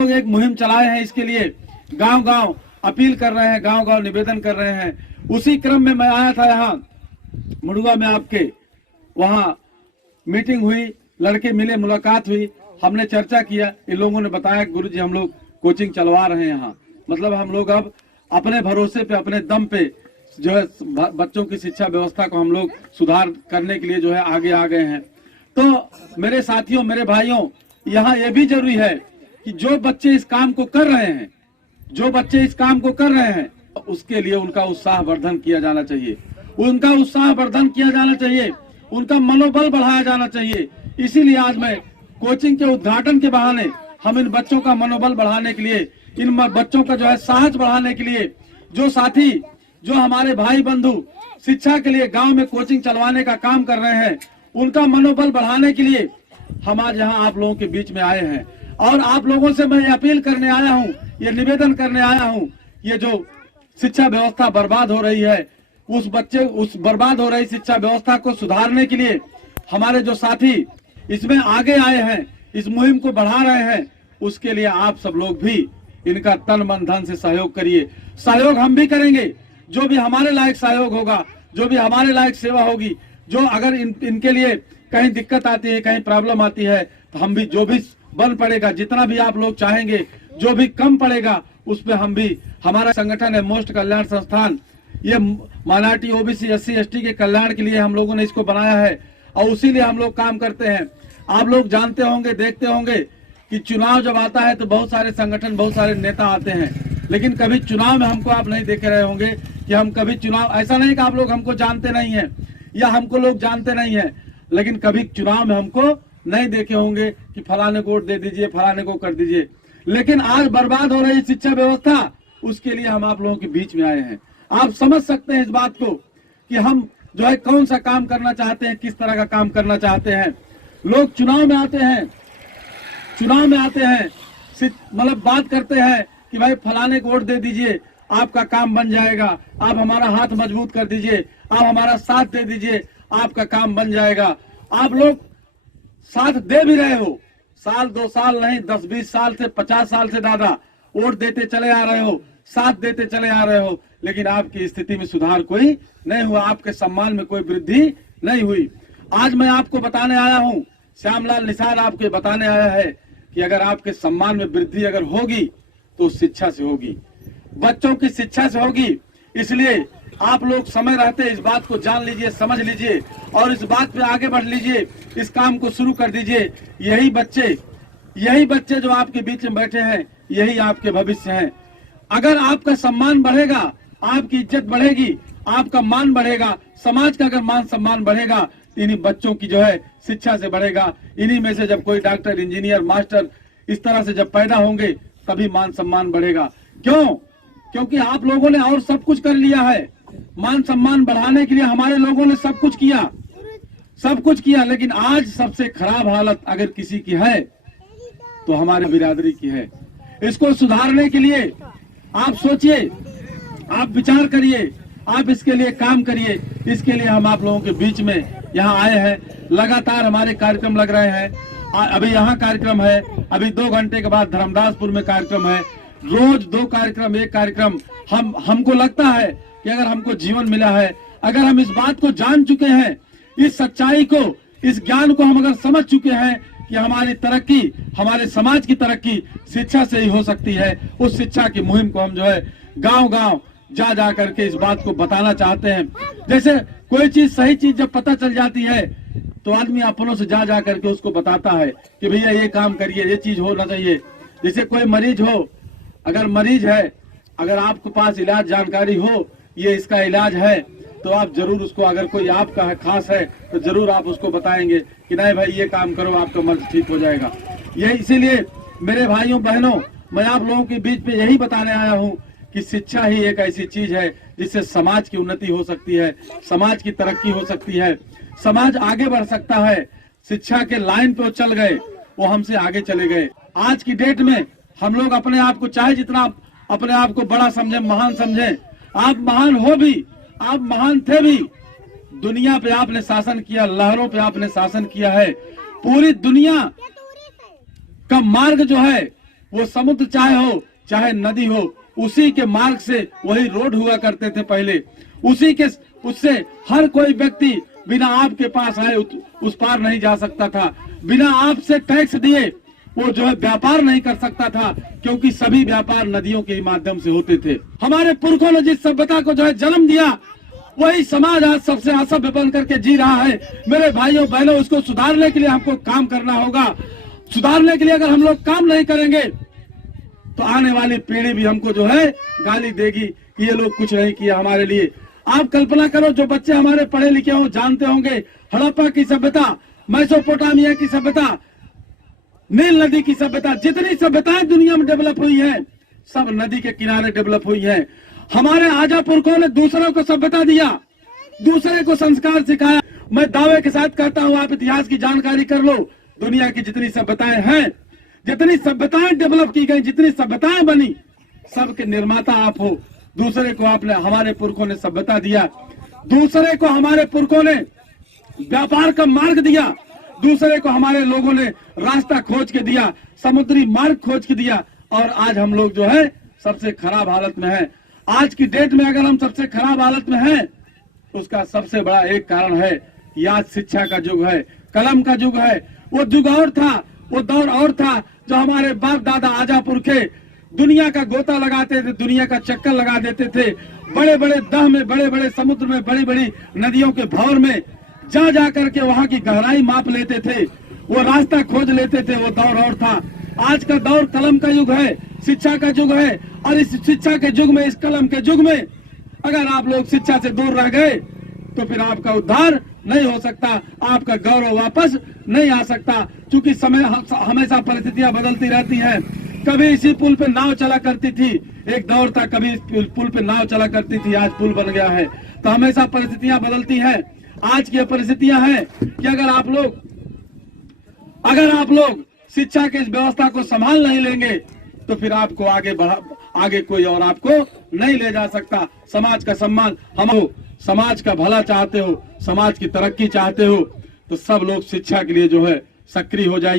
लोग एक मुहिम चलाए हैं, इसके लिए गांव गांव अपील कर रहे हैं, गांव गांव निवेदन कर रहे हैं। उसी क्रम में मैं आया था यहाँ मुड़ुआ में, आपके वहाँ मीटिंग हुई, लड़के मिले, मुलाकात हुई, हमने चर्चा किया। इन लोगों ने बताया गुरुजी हम लोग कोचिंग चलवा रहे हैं यहाँ, मतलब हम लोग अब अपने भरोसे पे, अपने दम पे जो है बच्चों की शिक्षा व्यवस्था को हम लोग सुधार करने के लिए जो है आगे आ गए हैं। तो मेरे साथियों, मेरे भाइयों, यहाँ ये भी जरूरी है कि जो बच्चे इस काम को कर रहे हैं, जो बच्चे इस काम को कर रहे हैं, उसके लिए उनका उत्साह वर्धन किया जाना चाहिए, उनका उत्साह वर्धन किया जाना चाहिए, उनका मनोबल बढ़ाया जाना चाहिए। इसीलिए आज मैं कोचिंग के उद्घाटन के बहाने हम इन बच्चों का मनोबल बढ़ाने के लिए, इन बच्चों का जो है साहस बढ़ाने के लिए, जो साथी, जो हमारे भाई बंधु शिक्षा के लिए गांव में कोचिंग चलवाने का काम कर रहे हैं, उनका मनोबल बढ़ाने के लिए हम आज यहाँ आप लोगों के बीच में आए हैं। और आप लोगों से मैं अपील करने आया हूँ, ये निवेदन करने आया हूँ, ये जो शिक्षा व्यवस्था बर्बाद हो रही है, उस बर्बाद हो रही शिक्षा व्यवस्था को सुधारने के लिए हमारे जो साथी इसमें आगे आए हैं, इस मुहिम को बढ़ा रहे हैं, उसके लिए आप सब लोग भी इनका तन मन धन से सहयोग करिए। सहयोग हम भी करेंगे, जो भी हमारे लायक सहयोग होगा, जो भी हमारे लायक सेवा होगी, जो अगर इनके लिए कहीं दिक्कत आती है, कहीं प्रॉब्लम आती है, तो हम भी जो भी बन पड़ेगा, जितना भी आप लोग चाहेंगे, जो भी कम पड़ेगा, उस पे हम भी, हमारा संगठन है मोस्ट कल्याण संस्थान, ये माइनॉरिटी, ओबीसी, एससी, एसटी के कल्याण के लिए हम लोगों ने इसको बनाया है और उसी लिए हम लोग काम करते हैं। आप लोग जानते होंगे, देखते होंगे कि चुनाव जब आता है तो बहुत सारे संगठन, बहुत सारे नेता आते हैं, लेकिन कभी चुनाव में हमको आप नहीं देख रहे होंगे कि हम कभी चुनाव, ऐसा नहीं कि आप लोग हमको जानते नहीं है या हमको लोग जानते नहीं है, लेकिन कभी चुनाव में हमको नहीं देखे होंगे कि फलाने को वोट दे दीजिए, फलाने को कर दीजिए। लेकिन आज बर्बाद हो रही शिक्षा व्यवस्था, उसके लिए हम आप लोगों के बीच में आए हैं। आप समझ सकते हैं इस बात को कि हम जो है कौन सा काम करना चाहते हैं, किस तरह का काम करना चाहते हैं। लोग चुनाव में आते हैं, मतलब बात करते हैं कि भाई फलाने को वोट दे दीजिए, आपका काम बन जाएगा, आप हमारा हाथ मजबूत कर दीजिए, आप हमारा साथ दे दीजिए, आपका काम बन जाएगा। आप लोग साथ दे भी रहे हो, साल 2 साल नहीं, 10-20 साल से, 50 साल से दादा वोट देते चले आ रहे हो, साथ देते चले आ रहे हो, लेकिन आपकी स्थिति में सुधार कोई नहीं हुआ, आपके सम्मान में कोई वृद्धि नहीं हुई। आज मैं आपको बताने आया हूँ, श्यामलाल निषाद आपके बताने आया है कि अगर आपके सम्मान में वृद्धि अगर होगी तो शिक्षा से होगी, बच्चों की शिक्षा से होगी। इसलिए आप लोग समय रहते इस बात को जान लीजिए, समझ लीजिए और इस बात पे आगे बढ़ लीजिए, इस काम को शुरू कर दीजिए। यही बच्चे जो आपके बीच में बैठे हैं, यही आपके भविष्य हैं। अगर आपका सम्मान बढ़ेगा, आपकी इज्जत बढ़ेगी, आपका मान बढ़ेगा, समाज का अगर मान सम्मान बढ़ेगा, इन्हीं बच्चों की जो है शिक्षा से बढ़ेगा। इन्हीं में से जब कोई डॉक्टर, इंजीनियर, मास्टर इस तरह से जब पैदा होंगे, तभी मान सम्मान बढ़ेगा। क्यों? क्योंकि आप लोगों ने और सब कुछ कर लिया है। मान सम्मान बढ़ाने के लिए हमारे लोगों ने सब कुछ किया, लेकिन आज सबसे खराब हालत अगर किसी की है तो हमारे बिरादरी की है। इसको सुधारने के लिए आप सोचिए, आप विचार करिए, आप इसके लिए काम करिए। इसके लिए हम आप लोगों के बीच में यहाँ आए हैं। लगातार हमारे कार्यक्रम लग रहे हैं। अभी यहाँ कार्यक्रम है, अभी 2 घंटे के बाद धर्मदासपुर में कार्यक्रम है। रोज 2 कार्यक्रम, 1 कार्यक्रम। हमको लगता है कि अगर हमको जीवन मिला है, अगर हम इस बात को जान चुके हैं, इस सच्चाई को, इस ज्ञान को हम अगर समझ चुके हैं कि हमारी तरक्की, हमारे समाज की तरक्की शिक्षा से ही हो सकती है, उस शिक्षा की मुहिम को हम जो है गांव गांव जा करके इस बात को बताना चाहते हैं। जैसे कोई चीज, सही चीज जब पता चल जाती है तो आदमी अपनों से जा करके उसको बताता है कि भैया ये काम करिए, ये चीज होना चाहिए। जैसे कोई मरीज हो, अगर मरीज है, अगर आपके पास इलाज जानकारी हो, ये इसका इलाज है, तो आप जरूर उसको, अगर कोई आपका है, खास है, तो जरूर आप उसको बताएंगे कि नहीं भाई ये काम करो, आपका मर्ज ठीक हो जाएगा। ये इसीलिए मेरे भाइयों बहनों, मैं आप लोगों के बीच में यही बताने आया हूँ कि शिक्षा ही एक ऐसी चीज है जिससे समाज की उन्नति हो सकती है, समाज की तरक्की हो सकती है, समाज आगे बढ़ सकता है। शिक्षा के लाइन पे वो चल गए, वो हमसे आगे चले गए। आज की डेट में हम लोग अपने आप को, चाहे जितना अपने आप को बड़ा समझे, महान समझे, आप महान हो भी, आप महान थे भी, दुनिया पे आपने शासन किया, लहरों पे आपने शासन किया है। पूरी दुनिया का मार्ग जो है वो समुद्र चाहे हो चाहे नदी हो, उसी के मार्ग से वही रोड हुआ करते थे पहले। उससे हर कोई व्यक्ति बिना आपके पास आए उस पार नहीं जा सकता था। बिना आपसे टैक्स दिए वो जो है व्यापार नहीं कर सकता था, क्योंकि सभी व्यापार नदियों के माध्यम से होते थे। हमारे पुरखों ने जिस सभ्यता को जो है जन्म दिया, वही समाज आज सबसे असभ्य बन करके जी रहा है। मेरे भाइयों बहनों, उसको सुधारने के लिए हमको काम करना होगा। सुधारने के लिए अगर हम लोग काम नहीं करेंगे तो आने वाली पीढ़ी भी हमको जो है गाली देगी कि ये लोग कुछ नहीं किया हमारे लिए। आप कल्पना करो, जो बच्चे हमारे पढ़े लिखे हो जानते होंगे हड़प्पा की सभ्यता, मेसोपोटामिया की सभ्यता, नील नदी की सभ्यता, जितनी सभ्यताएं दुनिया में डेवलप हुई हैं सब नदी के किनारे डेवलप हुई हैं। हमारे आजा पुरखों ने दूसरों को सभ्यता दिया, दूसरे को संस्कार सिखाया। मैं दावे के साथ कहता हूं, आप इतिहास की जानकारी कर लो। दुनिया की जितनी सभ्यताएं हैं, जितनी सभ्यताएं डेवलप की गई, जितनी सभ्यताएं बनी, सबके निर्माता आप हो। दूसरे को आपने, हमारे पुरखों ने सभ्यता दिया, दूसरे को हमारे पुरखों ने व्यापार का मार्ग दिया, दूसरे को हमारे लोगों ने रास्ता खोज के दिया, समुद्री मार्ग खोज के दिया। और आज हम लोग जो है सबसे खराब हालत में है। आज की डेट में अगर हम सबसे खराब हालत में हैं, उसका सबसे बड़ा एक कारण है कि आज शिक्षा का युग है, कलम का युग है। वो युग और था, वो दौर और था, जो हमारे बाप दादा आजा पुरखे दुनिया का गोता लगाते थे, दुनिया का चक्कर लगा देते थे। बड़े बड़े दह में, बड़े बड़े समुद्र में, बड़ी बड़ी नदियों के भंवर में जा करके वहां की गहराई माप लेते थे, वो रास्ता खोज लेते थे। वो दौर और था। आज का दौर कलम का युग है, शिक्षा का युग है। और इस शिक्षा के युग में, इस कलम के युग में अगर आप लोग शिक्षा से दूर रह गए तो फिर आपका उद्धार नहीं हो सकता, आपका गौरव वापस नहीं आ सकता। क्योंकि समय हमेशा परिस्थितियां बदलती रहती हैं। कभी इसी पुल पे नाव चला करती थी, एक दौर था कभी इस पुल पे नाव चला करती थी, आज पुल बन गया है। तो हमेशा परिस्थितियां बदलती हैं। आज की परिस्थितियां हैं कि अगर आप लोग शिक्षा की इस व्यवस्था को संभाल नहीं लेंगे तो फिर आपको आगे कोई और आपको नहीं ले जा सकता। समाज का सम्मान हम हो, समाज का भला चाहते हो, समाज की तरक्की चाहते हो, तो सब लोग शिक्षा के लिए जो है सक्रिय हो जाइए।